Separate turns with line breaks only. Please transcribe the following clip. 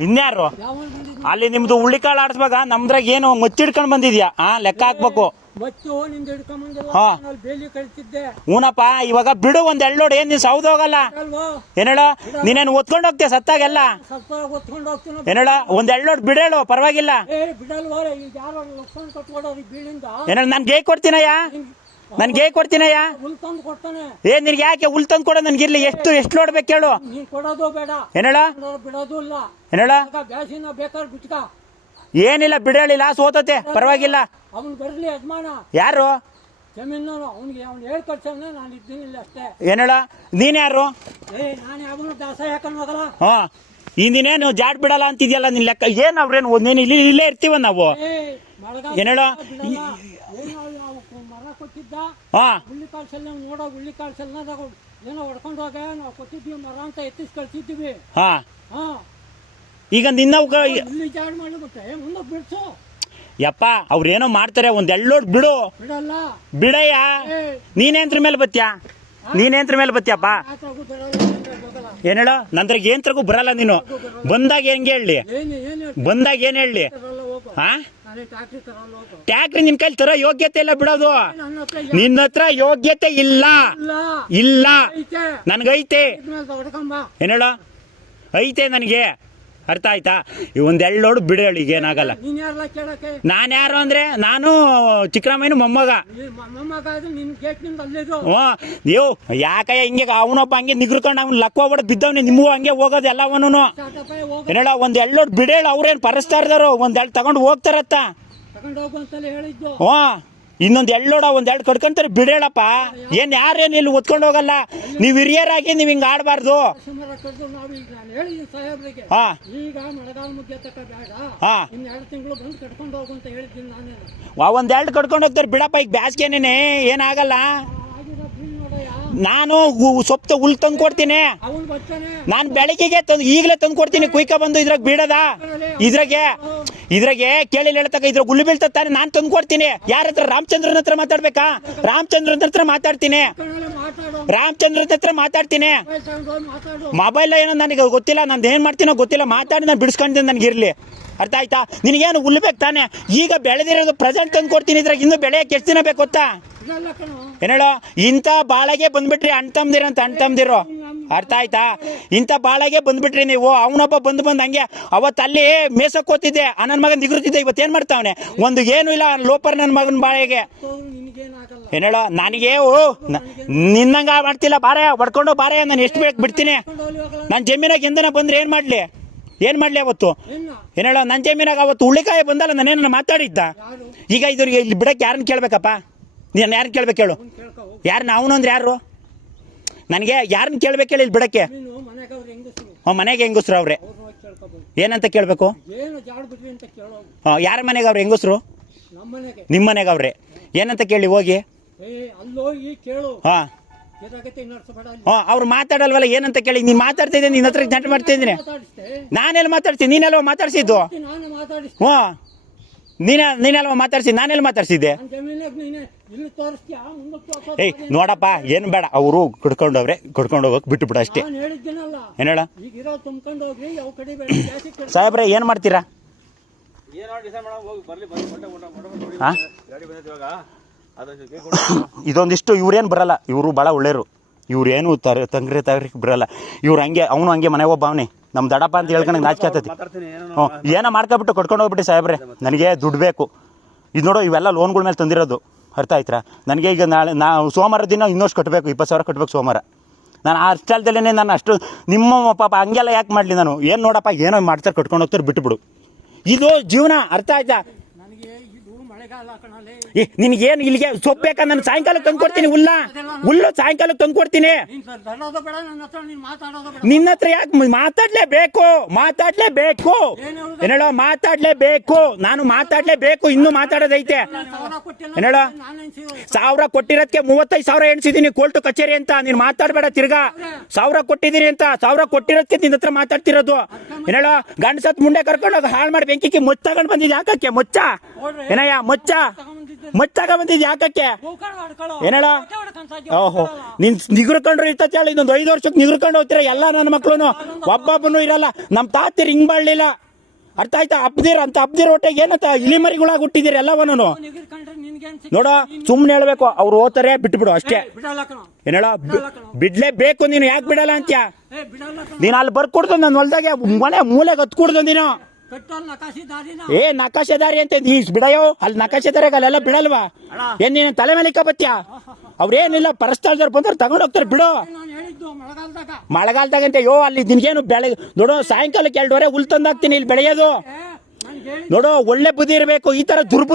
ಇನ್ಯಾರು? ಅಲ್ಲಿ ನಿಮ್ದು ಉಳ್ಳಿಕಾಳು ಆಡಿಸ್ವಾಗ ನಮ್ದ್ರಾಗ ಏನು ಮುಚ್ಚಿಡ್ಕೊಂಡ್ ಬಂದಿದ್ಯಾ? ಹಾ ಲೆಕ್ಕ ಹಾಕ್ಬೇಕು. ಹಾ. ಹೂನಪ್ಪ ಇವಾಗ ಬಿಡು ಒಂದ್ ಎಳ್ಳೋಡು ಏನ್ ನೀನ್ ಸೌದ್ ಹೋಗಲ್ಲ? ಏನೇಳ ನೀನೇನು ಒತ್ಕೊಂಡು ಹೋಗ್ತೀಯ ಸತ್ತಾಗೆಲ್ಲ? ಏನೇಳ ಒಂದ್ ಎಳ್ಳೋಡು ಬಿಡೇಳು ಪರವಾಗಿಲ್ಲ. ಏನೇಳ ನಾನ್ ಗೇ ಕೊಡ್ತೀನಯ್ಯ? ನನ್ ಗೇ ಕೊಡ್ತೀನಯ್ಯ?
ಹುಲ್ ತಂದು ಕೊಡ್ತಾನೆ.
ಏನ್ ನಿನ್ಗೆ ಯಾಕೆ ಹುಲ್ ತಂದು ಕೊಡೋ ನನ್ಗಿರ್ಲಿ ಎಷ್ಟು ಎಷ್ಟು ನೋಡ್ಬೇಕು ಹೇಳು.
ನೀನ್ ಕೊಡೋದು ಬೇಡ.
ಏನೇಳ?
ಬಿಡೋದು ಇಲ್ಲ.
ಏನೇಳ?
ಬ್ಯಾಸಿನ ಬೇಕಾದ್ರೆ ಬಿಟ್ಕ.
ಏನಿಲ್ಲ ಬಿಡೇಳಿಲ್ಲ ಸೋತತೆ ಪರವಾಗಿಲ್ಲ.
ಅವನು ಬರಲಿ ಯಜಮಾನ.
ಯಾರು?
ಜಮೀನು ಅವ್ನಿಗೆ ಅವ್ನು ಹೇಳ್ ಕಳ್ಸೋನೆ ನಾನು ಇದ್ದೀನಿ ಇಲ್ಲಿ ಅಷ್ಟೇ.
ಏನೇಳ? ನೀನ್ ಯಾರು?
ಏ ನಾನು ಯಾವನು ದಾಸ ಯಾಕಂಡ್ ಹೋಗಲ್ಲ
ಹಾ. ಇಂದಿನೇನು ಜಾಡ್ ಬಿಡಲ್ಲ ಅಂತಿದ್ಯಲ್ಲ ನಿನ್ ಲೆಕ್ಕ? ಏನ್ ಅವ್ರೇನು ಒಂದೇನು ಇಲ್ಲಿ ಇಲ್ಲೇ ಇರ್ತೀವ ನಾವು?
ಏ
ಏನೇಳ?
ಬಿಡಲ್ಲ ಏನೋ ನಾವು ಮರ ಕೊಟ್ಟಿದ್ದ
ಹಾ.
ಹುಳ್ಳಿ ಕಾಳ್ಸಲ್ಲ ನೋಡೋ ಹುಳ್ಳಿ ಕಾಳ್ಸಲ್ಲ ಏನೋ ಹೊಡ್ಕೊಂಡು ಹೋಗ ನಾವು ಕೊಟ್ಟಿದ್ವಿ ಮರ ಅಂತ ಎತ್ತಿಸ್ ಕಳ್ಸಿದ್ವಿ
ಹಾ.
ಹಾ.
ಈಗ ನಿನ್ನ
ಹುಳ್ಳಿ ಜಾಡ್ ಮಾಡಿಬಿಟ್ಟೆ ಮುಂದೆ ಬಿಡ್ಸು.
ಯಪ್ಪ ಅವ್ರೇನೋ ಮಾಡ್ತಾರೆ ಒಂದ್ ಎಳ್ಳೋಡ್ ಬಿಡು.
ಬಿಡಲ್ಲ.
ಬಿಡಯ್ಯ. ನೀನೇಂತ್ರ ಮೇಲೆ ಬತ್ತ್ಯಾ? ನೀನೇಂತ್ರ ಮೇಲೆ ಬತ್ತಿಯಪ್ಪ?
ಏನ್ ಹೇಳೋ? ನಂತರ ಹೋಗಲ್ಲ
ಏನ್ ತರಗೂ ನಂದ್ರಾಗ ಏಂತ್ರಗೂ ಬರಲ್ಲ. ನೀನು ಬಂದಾಗ ಹೆಂಗೆ ಹೇಳಿ? ಬಂದಾಗ ಏನ್ ಹೇಳಿ? ಹಾ?
ಟ್ಯಾಕ್ಟ್ರಿ
ನಿನ್ ಕೈಲಿ ತರ ಯೋಗ್ಯತೆ ಇಲ್ಲ ಬಿಡೋದು.
ನನ್ನ ಹತ್ರ
ಯೋಗ್ಯತೆ ಇಲ್ಲ.
ಇಲ್ಲ.
ನನ್ಗೈತೆ. ಏನ್ ಹೇಳ? ಐತೆ ನನಗೆ. ಅರ್ಥ ಆಯ್ತಾ? ಈ ಒಂದ್ ಎಳ್ಳೋಡು ಬಿಡೇಳು ಈಗ ಏನಾಗಲ್ಲ
ನಾನು
ಯಾರು ಅಂದ್ರೆ ನಾನು ಚಿಕ್ಕರಾಮಯ್ಯನ ಮೊಮ್ಮಗ. ಹ್ಞೂ ನೀವು ಯಾಕಯ್ಯ ಹಿಂಗೆ ಅವನೊಬ್ಬ ಹಂಗೆ ನಿಗ್ರಕೊಂಡು ಅವ್ನು ಲಕ್ಕ ಹೋಗ್ಬಿಡ ಬಿದ್ದವನೆ ನಿಮಗೂ ಹಂಗೆ ಹೋಗೋದು ಎಲ್ಲವನು
ಏನಡ ಒಂದು
ಏನೇಳ ಒಂದ್ ಎಳ್ಳೋಡ್ ಬಿಡೇಳು ಅವ್ರೇನು ಪರಸ್ತಾ ಇರ್ದಾರು ಒಂದ್ ಎಳ್ ತಗೊಂಡು ಹೋಗ್ತಾರತ್ತ. ಹ್ಞೂ. ಇನ್ನೊಂದ್ ಎಳ್ಳೋಡ ಒಂದ್ ಎರಡು ಕಡ್ಕೊಂತಾರೆ ಬಿಡೇಳಪ್ಪ. ಏನ್ ಯಾರೇನ್ ಇಲ್ಲಿ ಒತ್ಕೊಂಡು ಹೋಗಲ್ಲ? ನೀವು ಹಿರಿಯರಾಗಿ ನೀವು ಹಿಂಗ್ ಆಡಬಾರ್ದು. ಒಂದ್ ಎರಡು ಕಟ್ಕೊಂಡು ಹೋಗ್ತಾರೆ. ಬಿಡಪ್ಪ, ಈಗ ಬ್ಯಾಸ್ಗೆನೇನೆ, ಏನಾಗಲ್ಲ. ನಾನು ಸೊಪ್ತ ಹುಲ್ ತಂದು ಕೊಡ್ತೀನಿ. ನಾನು ಬೆಳಗ್ಗೆಗೆ ತಂದು, ಈಗಲೇ ತಂದು ಕೊಡ್ತೀನಿ. ಕುಯ್ಕ ಬಂದು ಇದ್ರಾಗ ಬಿಡದ ಇದ್ರಾಗೆ ಇದ್ರಾಗೆ ಕೇಳಿ ಹೇಳ್ತಕ್ಕ ಇದ್ರ ಗುಳ್ಳು ಬೀಳ್ತಾ ತಾನೆ ನಾನ್ ತಂದು ಕೊಡ್ತೀನಿ. ಯಾರ ಹತ್ರ? ರಾಮಚಂದ್ರನ ಹತ್ರ ಮಾತಾಡ್ಬೇಕಾ? ರಾಮಚಂದ್ರನ ಹತ್ರ ಮಾತಾಡ್ತೀನಿ.
ರಾಮಚಂದ್ರ ಮಾತಾಡು
ರಾಮಚಂದ್ರನ ಹತ್ರ ಮಾತಾಡ್ತೀನಿ.
ಮೊಬೈಲ್
ಏನೋ ನನಗೆ ಗೊತ್ತಿಲ್ಲ ನಂದು ಏನ್ ಮಾಡ್ತೀನೋ ಗೊತ್ತಿಲ್ಲ ಮಾತಾಡಿ ನಾನು ನನಗೆ ಇರ್ಲಿ ಅರ್ಥ ಆಯ್ತಾ? ನಿನಗೇನು ಹುಲ್ಲು ಬೇಕು ತಾನೆ? ಈಗ ಬೆಳೆದಿರೋದು ಪ್ರೆಸೆಂಟ್ ತಂದು ಕೊಡ್ತೀನಿ ಇದ್ರಾಗ ಇನ್ನು ಬೆಳೆಯಕ್ಕೆ ಎಷ್ಟು ದಿನ ಬೇಕು ಗೊತ್ತಾ? ಏನೇಳೋ ಇಂಥ ಬಾಳಗೆ ಬಂದ್ಬಿಟ್ರಿ ಅಣ್ಣ ತಮ್ದಿರಂತ ಅಣ್ಣ ತಮ್ದಿರೋ ಅರ್ಥ ಆಯ್ತಾ? ಇಂಥ ಬಾಳಗೆ ಬಂದ್ಬಿಟ್ರಿ ನೀವು. ಅವನೊಬ್ಬ ಬಂದು ಬಂದು ಹಂಗೆ ಅವತ್ತಲ್ಲಿ ಅಲ್ಲಿ ಮೇಸಕ್ ಹೋತಿದ್ದೆ ಆ ನನ್ನ ಮಗನ್ ನಿಗೃತಿದ್ದೆ ಇವತ್ತು ಏನ್ ಮಾಡ್ತಾವನೆ? ಒಂದು ಏನು ಇಲ್ಲ ಲೋಪರ್ ನನ್ನ ಮಗನ ಬಾಳೆಗೆ. ಏನೇಳೋ ನನಗೆ ಓ ನಿನ್ನಂಗೆ ಮಾಡ್ತಿಲ್ಲ ಬಾರೆ. ಹೊಡ್ಕೊಂಡು ಬಾರೆ. ನಾನು ಎಷ್ಟು ಬೇಕು ಬಿಡ್ತೀನಿ. ನಾನು ಜಮೀನಾಗ ಎಂದನ ಬಂದ್ರೆ ಏನು ಮಾಡ್ಲಿ? ಏನ್ ಮಾಡ್ಲಿ ಅವತ್ತು?
ಏನು
ಏನೇಳ ನನ್ನ ಜಮೀನಾಗ ಅವತ್ತು ಉಳ್ಳಿಕಾಯಿ ಬಂದಲ್ಲ ನಾನೇನ ಮಾತಾಡಿದ್ದ? ಈಗ ಇದ್ರಿಗೆ ಇಲ್ಲಿ ಬಿಡಕ್ಕೆ ಯಾರನ್ನ ಕೇಳಬೇಕಪ್ಪ? ನೀನು ಯಾರನ್ನ ಕೇಳ್ಬೇಕು ಹೇಳು.
ಯಾರು
ಯಾರನ್ನ ಅವನು ಅಂದ್ರೆ ಯಾರು? ನನಗೆ ಯಾರನ್ನ ಕೇಳ್ಬೇಕು ಹೇಳಿ ಇಲ್ಲಿ ಬಿಡಕ್ಕೆ.
ನೀನು ಮನೆಗೆ ಹೆಂಗಸರು.
ಅವ್ರೆ. ಏನಂತ ಕೇಳಬೇಕು?
ಹಾಂ
ಹ್ಞೂ ಯಾರ ಮನೆಗೆ ಅವ್ರು ಹೆಂಗಸ್ರು?
ನಮ್ಮ ಮನೆಗೆ.
ಅವ್ರೆ. ಏನಂತ ಕೇಳಿ ಹೋಗಿ. ಹಾಂ. ಹ್ಞೂ ಅವ್ರು ಮಾತಾಡಲ್ವಲ್ಲ ಏನಂತ ಕೇಳಿ. ನೀನು ಮಾತಾಡ್ತಿದ್ದೀನಿ ನಿನ್ನ ಹತ್ರ ಜಂಟ್ ಮಾಡ್ತಿದ್ದೀನಿ.
ಮಾತಾಡಿಸ್ತೆ
ನಾನೆಲ್ಲ ಮಾತಾಡ್ತೀನಿ ನೀನೆಲ್ವ ಮಾತಾಡ್ಸಿದ್ದು? ಹ್ಞೂ ನೀನ ನೀನೆಲ್ವ ಮಾತಾಡ್ಸಿ ನಾನೆಲ್ಲ ಮಾತಾಡ್ಸಿದ್ದೆ.
ನನ್ನ ನೀನೆ ಇಲ್ಲಿ ತೋರಿಸ್ತೀಯಾ ಮುಂದಕ್ಕೆ
ಏಯ್ ನೋಡಪ್ಪ ಏನು ಬೇಡ. ಅವರು ಕುಡ್ಕೊಂಡವ್ರೆ ಕುಡ್ಕೊಂಡು ಹೋಗಕ್ ಬಿಟ್ಟು ಬಿಡ ಅಷ್ಟೇ ಏನೇಳ
ಈಗ ಇರೋ ತುಂಬ್ಕೊಂಡು ಹೋಗಿ ಯಾವ ಕಡೆ ಬೇಡ ಜಾಸ್ತಿ
ಸಾಹೇಬ್ರೆ ಏನು ಮಾಡ್ತೀರಾ? ಇದೊಂದಿಷ್ಟು ಇವ್ರೇನು ಬರಲ್ಲ. ಇವರು ಭಾಳ ಒಳ್ಳೆಯರು ಇವ್ರು ಏನು ತರ ತಂಗ್ರೆ ತಗ್ರಿಗೆ ಬರಲ್ಲ. ಇವ್ರು ಹಂಗೆ ಅವನು ಹಂಗೆ ಮನೆ ಒಬ್ಬ ಅವನೇ. ನಮ್ಮ ದಡಪ್ಪ ಅಂತ ಹೇಳ್ಕೊಂಡು ನಾಚಿಕೆ ಆಗ್ತೈತಿ.
ಏನೋ
ಹ್ಞೂ ಏನೋ ಮಾಡ್ಕೊಬಿಟ್ಟು ಕೊಟ್ಕೊಂಡು ಹೋಗ್ಬಿಟ್ಟು ಸಾಹೇಬ್ರೆ ನನಗೆ ದುಡ್ಡು ಬೇಕು. ಇದು ನೋಡು ಇವೆಲ್ಲ ಲೋನ್ಗಳ ಮೇಲೆ ತಂದಿರೋದು. ಅರ್ಥ ಆಯ್ತಾ ನನಗೆ ಈಗ ನಾಳೆ ನಾ ಸೋಮವಾರ ದಿನ ಇನ್ನಷ್ಟು ಕಟ್ಟಬೇಕು ಇಪ್ಪತ್ತು ಸಾವಿರ ಕಟ್ಟಬೇಕು ಸೋಮವಾರ. ನಾನು ಆ ಅಷ್ಟಲ್ದಲ್ಲೇ ನಾನು ಅಷ್ಟು ನಿಮ್ಮ ಪಾಪ ಹಂಗೆಲ್ಲ ಯಾಕೆ ಮಾಡಲಿ ನಾನು? ಏನು ನೋಡಪ್ಪ ಏನೋ ಮಾಡ್ತಾರೆ ಕಟ್ಕೊಂಡು ಹೋಗ್ತಾರೆ ಬಿಟ್ಬಿಡು. ಇದು ಜೀವನ ಅರ್ಥ ಆಯ್ತಾ
ನನಗೆ ಇದು ಮಳೆಗಾಲ ಕಣಲೆ
ಏ ನಿನಗೇನು ಇಲ್ಲಿಗೆ ಸೊಪ್ಪು ಬೇಕಾ? ನಾನು ಸಾಯಂಕಾಲ ತಂದು ಕೊಡ್ತೀನಿ ಹುಲ್ಲ ಹುಲ್ಲು ಸಾಯಂಕಾಲಕ್ಕೆ ತಂದು ಕೊಡ್ತೀನಿ
ನನ್ನ ಹತ್ರ
ಯಾಕೆ ಮಾತಾಡ್ಲೇಬೇಕು? ಮಾತಾಡ್ಲೇಬೇಕು? ಏನೇಳೋ ಮಾತಾಡ್ಲೇಬೇಕು. ನಾನು ಮಾತಾಡ್ಲೇಬೇಕು. ಇನ್ನೂ ಮಾತಾಡೋದೈತೆ. ಏನೇಳೋ ಸಾವಿರ ಕೊಟ್ಟಿರೋದಕ್ಕೆ ಮೂವತ್ತೈದು ಸಾವಿರ ಎಣಿಸಿದೀನಿ ಕೋರ್ಟ್ ಕಚೇರಿ ಅಂತ. ನೀನು ಮಾತಾಡಬೇಡ ತಿರ್ಗಾ. ಸಾವಿರ ಕೊಟ್ಟಿದ್ದೀನಿ ಅಂತ. ಸಾವಿರ ಕೊಟ್ಟಿರೋದಕ್ಕೆ ನಿನ್ನ ಹತ್ರ ಮಾತಾಡ್ತಿರೋದು. ಏನೇಳೋ ಗಂಡಸತ್ ಮುಂಡೆ ಕರ್ಕೊಂಡೋಗಿ ಹಾಳು ಮಾಡಿ ಬೆಂಕಿಗೆ ಮೊತ್ತ ತಗೊಂಡು ಬಂದಿದ್ದೆ ಯಾಕಕ್ಕೆ? ಮೊಚ್ಚ? ಏನಯ್ಯ? ಮೊಚ್ಚ. ಮಚ್ಚಾಗ ಬಂದಿದ್ ಯಾಕಕ್ಕೆ?
ಹೋಗ್ಕೊಂಡು ಹೊಡ್ಕೊಳ್ಳೋ
ಏನ್ ಹೇಳ?
ಹೊಟ್ಟೆ ಹೊಡ್ಕೊಂಡ್ ಸಾಧ್ಯ
ಓಹೋ. ನಿನ್ ನಿಗುರ್ಕೊಂಡ್ರು ಇರ್ತತಿ ಹೇಳಿ ಇನ್ನೊಂದು ಐದು ವರ್ಷಕ್ಕೆ ನಿಗುರ್ಕೊಂಡು ಹೋಗ್ತೀರ? ಎಲ್ಲ ನನ್ನ ಮಕ್ಳು ಒಬ್ಬೊಬ್ಬನು ಇರಲ್ಲ. ನಮ್ಮ ತಾತಿರ್ ಹಿಂಗ್ ಬಾಳ್ಲಿಲ್ಲ ಅರ್ಥ ಆಯ್ತಾ? ಅಪ್ದಿರ್ ಅಂತ ಅಪ್ದಿರ್ ಹೊಟ್ಟೆಗೆ ಏನಂತ ಇಲಿಮರಿಗಳಾಗಿ ಹುಟ್ಟಿದಿರಿ ಎಲ್ಲವನು ನೋಡೋ ಸುಮ್ಮನೆ ಹೇಳ್ಬೇಕು. ಅವ್ರು ಓದ್ತಾರೆ, ಬಿಟ್ಬಿಡು ಅಷ್ಟೇ. ಏನೇಳ ಬಿಡ್ಲೇ ಬೇಕು ನೀನು. ಯಾಕೆ ಬಿಡಲ್ಲ ಅಂತ್ಯ? ನೀನು ಅಲ್ಲಿ ಬರ್ಕೊಡ್ದು ನನ್ನ ಹೊಲ್ದಾಗೆ ಮನೆ ಮೂಲೆಗೆ ಹತ್ಕೊಡ್ದು ನೀನು. ಏ ನಕಾಶೆದಾರಿ ಅಂತ ನೀ ಬಿಡಯೋ ಅಲ್ಲಿ ನಕಾಶೆದಾರಿಗೆ ಅಲ್ಲೆಲ್ಲ ಬಿಡಲ್ವಾ ಏನ್ ನೀನು ತಲೆ ಮೇಲೆ ಇಕ್ಕಬತ್ತ್ಯಾ ಅವ್ರೇನಿಲ್ಲ ಪರಸ್ಥಳದವ್ರು ಬಂದ್ರೆ ತಗೊಂಡ್ ಹೋಗ್ತಾರೆ ಬಿಡು. ಮಳೆಗಾಲದಾಗಂತೆ ಯೋ ಅಲ್ಲಿ ದಿನಗೇನು ಬೆಳೆ ನೋಡು ಸಾಯಂಕಾಲಕ್ಕೆ ಎರಡುವರೆ ಹುಲ್ ತಂದಾಕ್ತೀನಿ ಇಲ್ಲಿ ಬೆಳೆಯೋದು. ನೋಡು ಒಳ್ಳೆ ಬುದ್ಧಿ ಇರಬೇಕು ಈ ತರ ದುರ್ಬುದ್ಧಿ